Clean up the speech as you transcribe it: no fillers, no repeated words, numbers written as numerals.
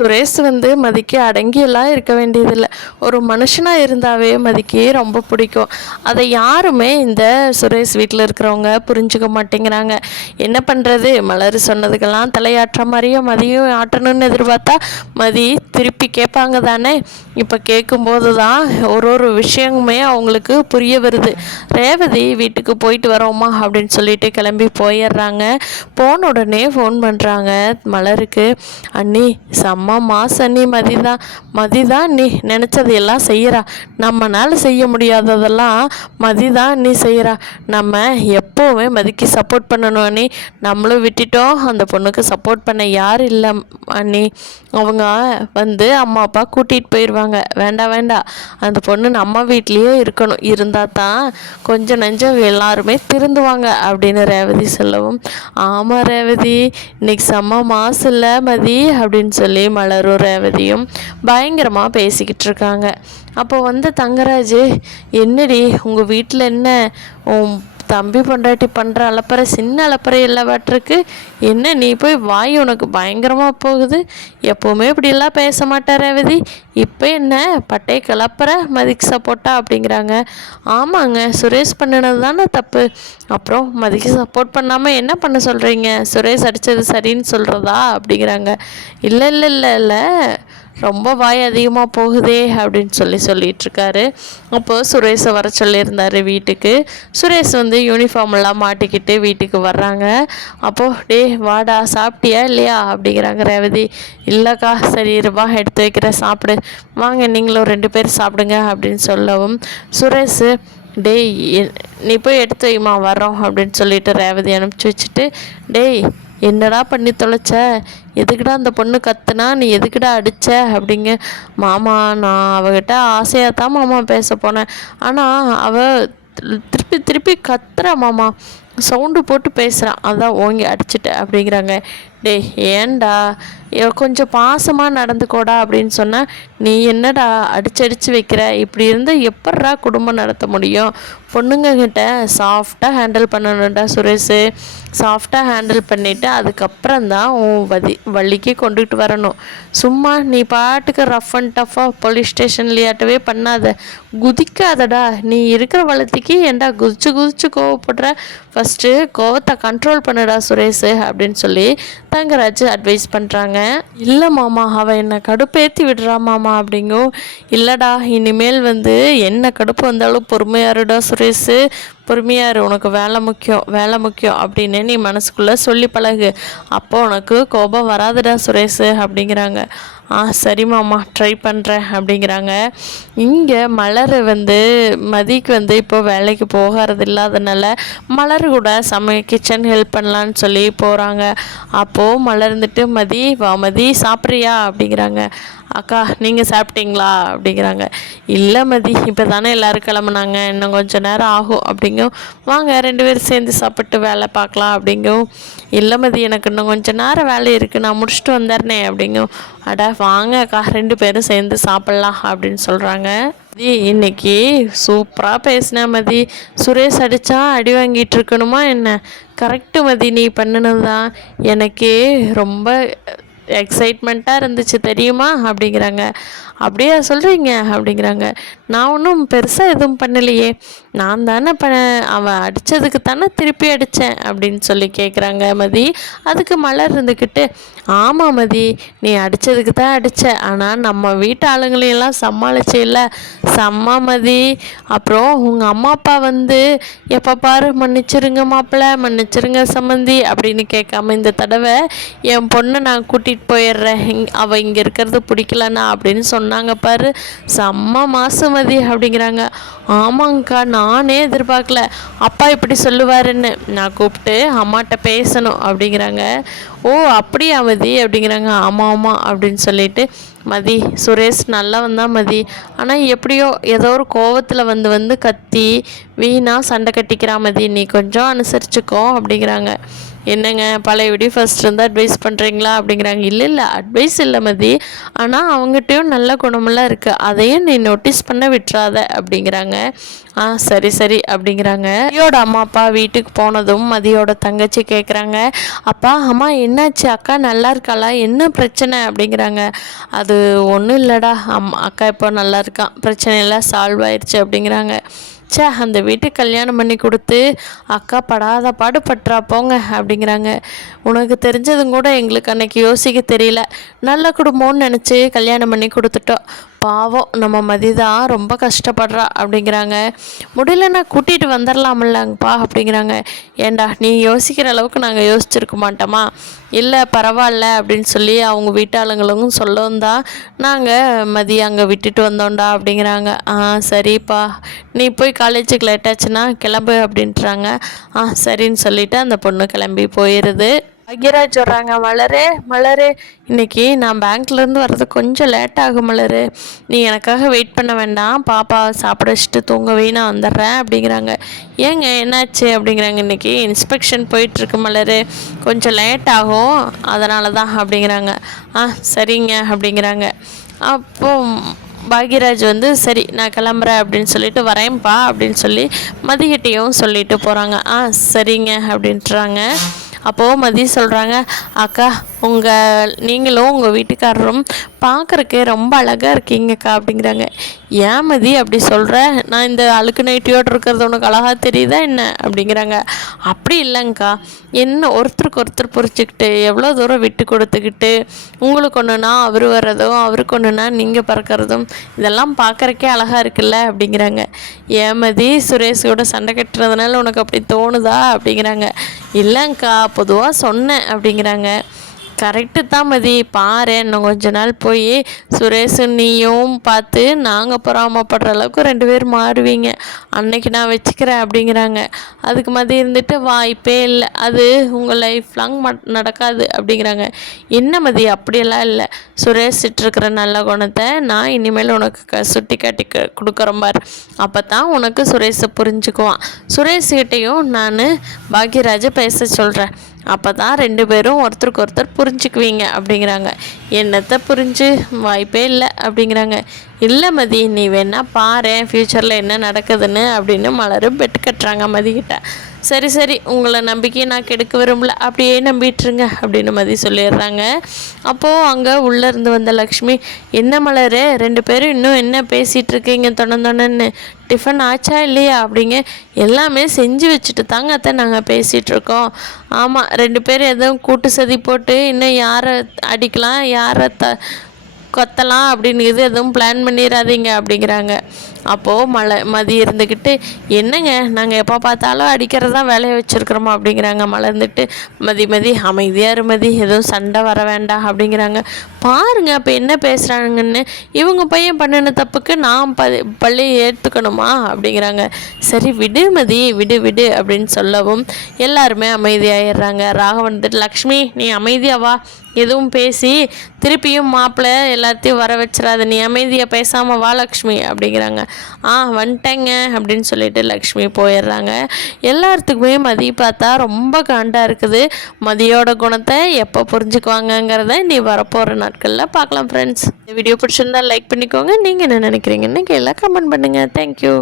சுரேஷ் மதிக்கு அடங்கியெல்லாம் இருக்க வேண்டியதில்லை. ஒரு மனுஷனாக இருந்தாவே மதிக்கு ரொம்ப பிடிக்கும். அதை யாருமே இந்த சுரேஷ் வீட்டில் இருக்கிறவங்க புரிஞ்சுக்க மாட்டேங்கிறாங்க. என்ன பண்ணுறது, மலர் சொன்னதுக்கெல்லாம் தலையாற்ற மாதிரியும் மதியும் ஆட்டணும்னு எதிர்பார்த்தா மதி திருப்பி கேட்பாங்க தானே. இப்போ கேட்கும்போது தான் ஒரு விஷயமுமே அவங்களுக்கு புரிய வருது. ரேவதி வீட்டுக்கு போயிட்டு வரோமா அப்படின்னு சொல்லிட்டு கிளம்பி போயிடுறாங்க. போன உடனே ஃபோன் பண்ணுறாங்க மலருக்கு. அண்ணி செம்ம மாஸ் அண்ணி, மதிதான் நீ நினச்சது எல்லாம் செய்கிறா. நம்மளால செய்ய முடியாததெல்லாம் மதிதான் நீ செய்கிறா. நம்ம எப்போவுமே மதிக்கு சப்போர்ட் பண்ணணும் அண்ணி. நம்மளும் விட்டுட்டோம், அந்த பொண்ணுக்கு சப்போர்ட் பண்ண யாரும் இல்லை அண்ணி. அவங்க அம்மா அப்பா கூட்டிகிட்டு போயிடுவாங்க. வேண்டாம், அந்த பொண்ணு நம்ம வீட்லேயே இருக்கணும். இருந்தால் தான் கொஞ்சம் நஞ்சம் எல்லாருமே திருந்துவாங்க அப்படின்னு ரேவதி சொல்லவும், ஆமாம் ரேவதி இன்னைக்கு செம்ம மாசு இல்லை மதி அப்படின்னு சொல்லி மலரும் ரேவதியும் பயங்கரமாக பேசிக்கிட்டு இருக்காங்க. அப்போ தங்கராஜ், என்னடி உங்கள் வீட்டில் என்ன தம்பி பொண்டாட்டி பண்ணுற அலப்பறை சின்ன அலப்பறை எல்லாவாட்டிருக்கு, என்ன நீ போய் வாய் உனக்கு பயங்கரமாக போகுது, எப்போவுமே இப்படியெல்லாம் பேச மாட்டார் ரேவதி, இப்போ என்ன பட்டை கிளப்புற மதிக்கு சப்போர்ட்டா அப்படிங்கிறாங்க. ஆமாங்க, சுரேஷ் பண்ணினது தானே தப்பு, அப்புறம் மதிக்கு சப்போர்ட் பண்ணாமல் என்ன பண்ண சொல்கிறீங்க, சுரேஷ் அடித்தது சரின்னு சொல்கிறதா அப்படிங்கிறாங்க. இல்லை ரொம்ப வாய் அதிகமாக போகுதே அப்படின்னு சொல்லிகிட்ருக்காரு. அப்போது சுரேஷை வர சொல்லியிருந்தார் வீட்டுக்கு. சுரேஷ் யூனிஃபார்மெல்லாம் மாட்டிக்கிட்டு வீட்டுக்கு வர்றாங்க. அப்போது வாடா சாப்பிட்டியா இல்லையா அப்படிங்கிறாங்க ரேவதி. இல்லைக்கா, சரி இருவா எடுத்து வைக்கிற சாப்பிடு, வாங்க நீங்களும் 2 பேர் சாப்பிடுங்க அப்படின்னு சொல்லவும், சுரேஷ் நீ போய் எடுத்து வைமா வர்றோம் அப்படின்னு சொல்லிட்டு ரேவதி அனுப்பிச்சி வச்சுட்டு, என்னடா பண்ணி தொலைச்ச, எதுக்குடா அந்த பொண்ணு கத்துனா, நீ எதுக்குடா அடித்த அப்படிங்க. மாமா நான் அவகிட்ட ஆசையாக தான் மாமா பேச போனேன், ஆனால் அவள் திருப்பி கத்துறா மாமா, சவுண்டு போட்டு பேசுகிறான், அதான் ஓங்கி அடிச்சிட்டேன் அப்படிங்கிறாங்க. ஏன்டா கொஞ்சம் பாசமாக நடந்துக்கோடா அப்படின்னு சொன்னால், நீ என்னடா அடிச்சு வைக்கிற, இப்படி இருந்தால் எப்பட்றா குடும்பம் நடத்த முடியும், பொண்ணுங்கக்கிட்ட சாஃப்டாக ஹேண்டில் பண்ணணும்டா சுரேஷ், சாஃப்டாக ஹேண்டில் பண்ணிவிட்டு அதுக்கப்புறம் தான் உன் வள்ளிக்கு கொண்டுகிட்டு வரணும். சும்மா நீ பாட்டுக்கு ரஃப் அண்ட் டஃப்பாக போலீஸ் ஸ்டேஷன்லையாட்டவே பண்ணாத, குதிக்காதடா, நீ இருக்கிற வளர்த்திக்கு ஏன்டா குதிச்சு கோவப்படுற, ஃபஸ்ட்டு கோவத்தை கண்ட்ரோல் பண்ணுடா சுரேஷ் அப்படின்னு சொல்லி தங்கராஜ் அட்வைஸ் பண்ணுறாங்க. இல்லை மாமா, அவள் என்னை கடுப்பேற்றி விடுறா மாமா அப்படிங்கோ. இல்லைடா, இனிமேல் என்ன கடுப்பு வந்தாலும் பொறுமையாருடா சுரேஷ், பொறுமையாரு, உனக்கு வேலை முக்கியம் அப்படின்னு நீ மனசுக்குள்ளே சொல்லி பழகு, அப்போ உனக்கு கோபம் வராதுடா சுரேஷ் அப்படிங்கிறாங்க. சரி மாமா, ட்ரை பண்ணுறேன் அப்படிங்கிறாங்க. இங்கே மலர் மதிக்கு இப்போ வேலைக்கு போகிறது இல்லாதனால மலர் கூட கிச்சன் ஹெல்ப் பண்ணலான்னு சொல்லி போகிறாங்க. அப்போது மலர் மதி வா மதி சாப்பிட்றியா அப்படிங்கிறாங்க. அக்கா நீங்கள் சாப்பிட்டீங்களா அப்படிங்கிறாங்க. இல்லை மதி, இப்போ தானே எல்லோரும் கிளம்புனாங்க, இன்னும் கொஞ்சம் நேரம் ஆகும் அப்படிங்கும். வாங்க 2 பேரும் சேர்ந்து சாப்பிட்டு வேலை பார்க்கலாம் அப்படிங்கும். இல்லை மதி, எனக்கு இன்னும் கொஞ்சம் நேரம் வேலை இருக்குது, நான் முடிச்சுட்டு வந்துடுறேனே அப்படிங்கும். அட வாங்க அக்கா, 2 பேரும் சேர்ந்து சாப்பிட்லாம் அப்படின்னு சொல்கிறாங்க. இன்னைக்கு சூப்பராக பேசினேன் மதி, சுரேஷ் அடித்தா அடி வாங்கிட்டு இருக்கணுமா என்ன, கரெக்டு மதி, நீ பண்ணினது தான் எனக்கு ரொம்ப எக்ஸைட்மெண்ட்டாக இருந்துச்சு தெரியுமா அப்படிங்கிறாங்க. அப்படியே சொல்கிறீங்க அப்படிங்கிறாங்க. நான் ஒன்றும் பெருசாக எதுவும் பண்ணலையே, நான் தானே அவன் அடித்ததுக்கு தானே திருப்பி அடித்தேன் அப்படின்னு சொல்லி கேட்குறாங்க மதி. அதுக்கு மலர் இருந்துக்கிட்டு, ஆமாம் மதி, நீ அடித்ததுக்கு தான் அடித்த, ஆனால் நம்ம வீட்டு ஆளுங்களையெல்லாம் சமாளிச்சே இல்லை, செம்ம மதி. அப்புறம் உங்கள் அம்மா அப்பா எப்போ பாரு மன்னிச்சிருங்க மாப்பிள்ளை, மன்னிச்சிருங்க சம்மந்தி அப்படின்னு கேட்காம இந்த தடவை என் பொண்ணை நான் கூட்டிகிட்டு போயிடுறேன், அவள் இங்கே இருக்கிறது பிடிக்கலண்ணா அப்படின்னு சொன்னாங்க பாரு, செம்ம மாசுமதி அப்படிங்கிறாங்க. ஆமாங்கக்கா, நானே எதிர்பார்க்கல அப்பா இப்படி சொல்லுவாருன்னு, நான் கூப்பிட்டு அம்மாட்ட பேசணும் அப்படிங்கிறாங்க. ஓ அப்படியா மதி அப்படிங்கிறாங்க. ஆமாம் அப்படின்னு சொல்லிட்டு, மதி சுரேஷ் நல்லவன் தான் மதி, ஆனால் எப்படியோ ஏதோ ஒரு கோவத்தில் கத்தி வீணாக சண்டை கட்டிக்கிறா மதி, நீ கொஞ்சம் அனுசரிச்சுக்கோ அப்படிங்கிறாங்க. என்னங்க பழையபடி ஃபர்ஸ்ட் இருந்தால் அட்வைஸ் பண்ணுறீங்களா அப்படிங்கிறாங்க. இல்லை இல்லை அட்வைஸ் இல்லை மதி, ஆனால் அவங்ககிட்டயும் நல்ல குணமெல்லாம் இருக்குது, அதையும் நீ நோட்டீஸ் பண்ண விட்டுறாத அப்படிங்கிறாங்க. சரி சரி அப்படிங்கிறாங்க. மதியோட அம்மா அப்பா வீட்டுக்கு போனதும் மதியோட தங்கச்சி கேட்குறாங்க, அப்பா அம்மா என்னாச்சு, அக்கா நல்லா இருக்காளா, என்ன பிரச்சனை அப்படிங்கிறாங்க. அது ஒன்றும் இல்லைடா அக்கா இப்போ நல்லா இருக்கான், பிரச்சனை எல்லாம் சால்வ் ஆயிடுச்சு அப்படிங்கிறாங்க. அந்த வீட்டுக்கு கல்யாணம் பண்ணி கொடுத்து அக்கா படாத பாடு பற்றா போங்க அப்படிங்கிறாங்க. உனக்கு தெரிஞ்சதும் கூட எங்களுக்கு அன்னைக்கு யோசிக்க தெரியல, நல்ல குடும்பம்னு நினச்சி கல்யாணம் பண்ணி கொடுத்துட்டோம், பாவம் நம்ம மதி தான் ரொம்ப கஷ்டப்படுறா அப்படிங்கிறாங்க. முடியலன்னா கூட்டிகிட்டு வந்துடலாமில்லங்கப்பா அப்படிங்கிறாங்க. ஏண்டா நீ யோசிக்கிற அளவுக்கு நாங்கள் யோசிச்சிருக்க மாட்டோமா, இல்லை பரவாயில்ல அப்படின்னு சொல்லி அவங்க வீட்டாளுங்களும் சொல்லவும் தான் நாங்கள் மதியம் அங்கே விட்டுட்டு வந்தோண்டா அப்படிங்கிறாங்க. சரிப்பா, நீ போய் காலேஜுக்கு லேட் ஆச்சுன்னா கிளம்பு அப்படின்ட்டுறாங்க. சரின்னு சொல்லிவிட்டு அந்த பொண்ணு கிளம்பி போயிடுது. பாக்யராஜ் சொல்கிறாங்க, மலரே மலரே இன்றைக்கி நான் பேங்க்லேருந்து வர்றது கொஞ்சம் லேட் ஆகும் மலரு, நீ எனக்காக வெயிட் பண்ண வேண்டாம், பாப்பா சாப்பிட வச்சுட்டு தூங்கவே நான் வந்துடுறேன் அப்படிங்கிறாங்க. ஏங்க என்னாச்சு அப்படிங்கிறாங்க. இன்றைக்கி இன்ஸ்பெக்ஷன் போயிட்டுருக்கு மலரு, கொஞ்சம் லேட் ஆகும் அதனால தான் அப்படிங்கிறாங்க. சரிங்க அப்படிங்கிறாங்க. அப்போது பாக்யராஜ் சரி நான் கிளம்புறேன் அப்படின்னு சொல்லிட்டு வரேன்ப்பா அப்படின்னு சொல்லி மதிக்கிட்டையும் சொல்லிட்டு போகிறாங்க. சரிங்க அப்படின்ட்டுறாங்க. அப்போது மதி சொல்கிறாங்க, அக்கா நீங்களும் உங்கள் வீட்டுக்காரரும் பார்க்குறக்கே ரொம்ப அழகாக இருக்கீங்கக்கா அப்படிங்கிறாங்க. ஏன் மதி அப்படி சொல்கிற, நான் இந்த அழுக்கு நைட்டியோடு இருக்கிறது உனக்கு அழகாக தெரியுதா என்ன அப்படிங்கிறாங்க. அப்படி இல்லைங்க்கா, என்ன ஒருத்தருக்கு ஒருத்தர் புரிச்சுக்கிட்டு எவ்வளோ தூரம் விட்டு கொடுத்துக்கிட்டு உங்களுக்கு ஒன்றுனா அவர் வர்றதும் அவருக்கு ஒன்றுனா நீங்கள் பறக்கிறதும் இதெல்லாம் பார்க்குறக்கே அழகாக இருக்குல்ல அப்படிங்கிறாங்க. ஏமதி சுரேஷோட சண்டை கட்டுறதுனால உனக்கு அப்படி தோணுதா அப்படிங்கிறாங்க. இல்லைங்க்கா பொதுவாக சொன்னேன் அப்படிங்கிறாங்க. கரெக்டு தான் மதி, பாரு இன்னும் கொஞ்ச நாள் போய் சுரேஷு நீயும் பார்த்து நாங்கள் பொறாமப்படுற அளவுக்கு 2 பேர் மாறுவீங்க, அன்னைக்கு நான் வச்சுக்கிறேன் அப்படிங்கிறாங்க. அதுக்கு மதி இருந்துட்டு வாய்ப்பே இல்லை, அது உங்கள் லைஃப் லாங் நடக்காது அப்படிங்கிறாங்க. என்ன மதி அப்படியெல்லாம் இல்லை, சுரேஷிட்டு இருக்கிற நல்ல குணத்தை நான் இனிமேல் உனக்கு சுட்டி காட்டி கொடுக்குறேன் பார், அப்போ தான் உனக்கு சுரேஷை புரிஞ்சுக்குவான், சுரேஷ்கிட்டையும் நான் பாக்யராஜை பேச சொல்கிறேன், அப்போ தான் 2 பேரும் ஒருத்தருக்கு ஒருத்தர் புரிஞ்சுக்குவீங்க அப்படிங்கிறாங்க. என்னத்தை புரிஞ்சு, வாய்ப்பே இல்லை அப்படிங்கிறாங்க. இல்லை மதி நீ வேணா பாரு ஃப்யூச்சரில் என்ன நடக்குதுன்னு அப்படின்னு மலர் பெட்டு கட்டுறாங்க மதிக்கிட்ட. சரி சரி உங்களை நம்பிக்கையை நான் கெடுக்க விரும்பல, அப்படியே நம்பிட்டுருங்க அப்படின்னு மதி சொல்லிடுறாங்க. அப்போது அங்கே உள்ளேருந்து வந்த லக்ஷ்மி, என்ன மலர் 2 பேரும் இன்னும் என்ன பேசிகிட்டு இருக்கீங்க தொணன்னு, டிஃபன் ஆச்சா இல்லையா அப்படிங்க. எல்லாமே செஞ்சு வச்சுட்டு தாங்க அத்தை நாங்கள் பேசிகிட்ருக்கோம். ஆமாம் 2 பேர் எதுவும் கூட்டு சதி போட்டு இன்னும் யாரை அடிக்கலாம் யாரை கொத்தலாம் அப்படின்னு எதுவும் பிளான் பண்ணிடாதீங்க அப்படிங்கிறாங்க. அப்போது மதி இருந்துக்கிட்டு, என்னங்க நாங்கள் எப்போ பார்த்தாலும் அடிக்கிறதா வேலையை வச்சுருக்குறோமா அப்படிங்கிறாங்க. மலர்ந்துட்டு, மதி அமைதியாக இருமதி, எதுவும் சண்டை வர வேண்டாம் அப்படிங்கிறாங்க. பாருங்கள் அப்போ என்ன பேசுகிறாங்கன்னு, இவங்க பையன் பண்ணின தப்புக்கு நான் பள்ளி ஏற்றுக்கணுமா அப்படிங்கிறாங்க. சரி விடு மதி விடு அப்படின்னு சொல்லவும் எல்லாருமே அமைதியாகிடுறாங்க. ராகவன் வந்துட்டு, லக்ஷ்மி நீ அமைதியாவா, எதுவும் பேசி திருப்பியும் மாப்பிள்ளை எல்லாத்தையும் வர வச்சிடாத, நீ அமைதியாக பேசாமல் வா லக்ஷ்மி அப்படிங்கிறாங்க. வந்துட்டேங்க அப்படின்னு சொல்லிட்டு லக்ஷ்மி போயிடுறாங்க. எல்லாத்துக்குமே மதி பார்த்தா ரொம்ப காண்டாக இருக்குது. மதியோட குணத்தை எப்போ புரிஞ்சுக்குவாங்கங்கிறத நீ வரப்போகிற நாட்களில் பார்க்கலாம் ஃப்ரெண்ட்ஸ். இந்த வீடியோ பிடிச்சிருந்தா லைக் பண்ணிக்கோங்க. நீங்கள் என்ன நினைக்கிறீங்கன்னு கீழே கமெண்ட் பண்ணுங்கள். தேங்க்யூ.